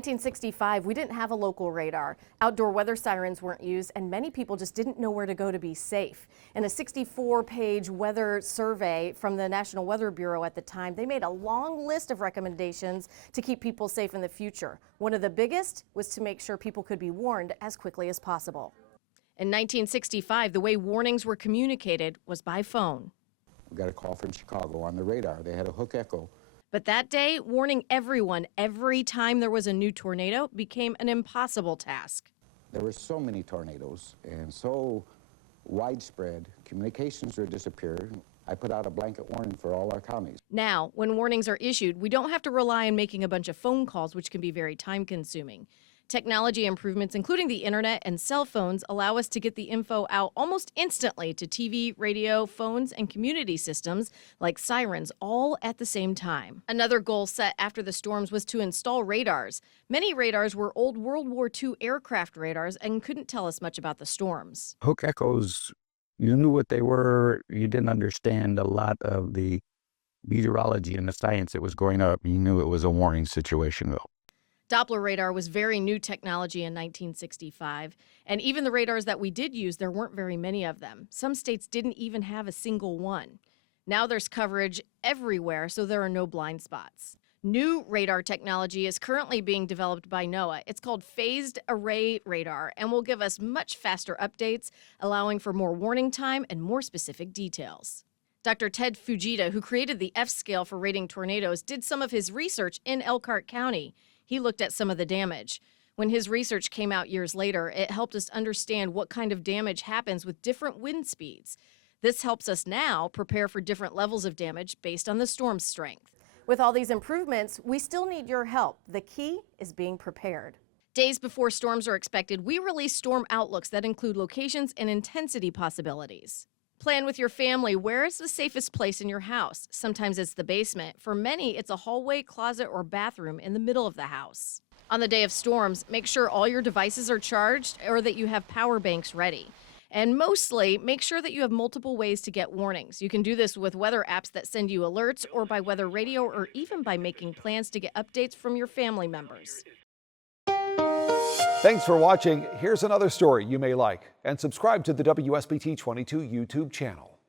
1965, we didn't have a local radar. Outdoor weather sirens weren't used, and many people just didn't know where to go to be safe. In a 64-page weather survey from the National Weather Bureau at the time, they made a long list of recommendations to keep people safe in the future. One of the biggest was to make sure people could be warned as quickly as possible. In 1965, the way warnings were communicated was by phone. We got a call from Chicago on the radar. They had a hook echo. But that day, warning everyone every time there was a new tornado became an impossible task. There were so many tornadoes and so widespread, communications were disappearing. I put out a blanket warning for all our counties. Now, when warnings are issued, we don't have to rely on making a bunch of phone calls, which can be very time-consuming. Technology improvements, including the internet and cell phones, allow us to get the info out almost instantly to TV, radio, phones, and community systems like sirens all at the same time. Another goal set after the storms was to install radars. Many radars were old World War II aircraft radars and couldn't tell us much about the storms. Hook echoes, you knew what they were. You didn't understand a lot of the meteorology and the science that was going up. You knew it was a warning situation, though. Doppler radar was very new technology in 1965, and even the radars that we did use, there weren't very many of them. Some states didn't even have a single one. Now there's coverage everywhere, so there are no blind spots. New radar technology is currently being developed by NOAA. It's called phased array radar and will give us much faster updates, allowing for more warning time and more specific details. Dr. Ted Fujita, who created the F-scale for rating tornadoes, did some of his research in Elkhart County. He looked at some of the damage. When his research came out years later, it helped us understand what kind of damage happens with different wind speeds. This helps us now prepare for different levels of damage based on the storm's strength. With all these improvements, we still need your help. The key is being prepared. Days before storms are expected, we release storm outlooks that include locations and intensity possibilities. Plan with your family. Where is the safest place in your house? Sometimes it's the basement. For many, it's a hallway, closet, or bathroom in the middle of the house. On the day of storms, make sure all your devices are charged or that you have power banks ready. And mostly, make sure that you have multiple ways to get warnings. You can do this with weather apps that send you alerts, or by weather radio, or even by making plans to get updates from your family members. Thanks for watching. Here's another story you may like, and subscribe to the WSBT 22 YouTube channel.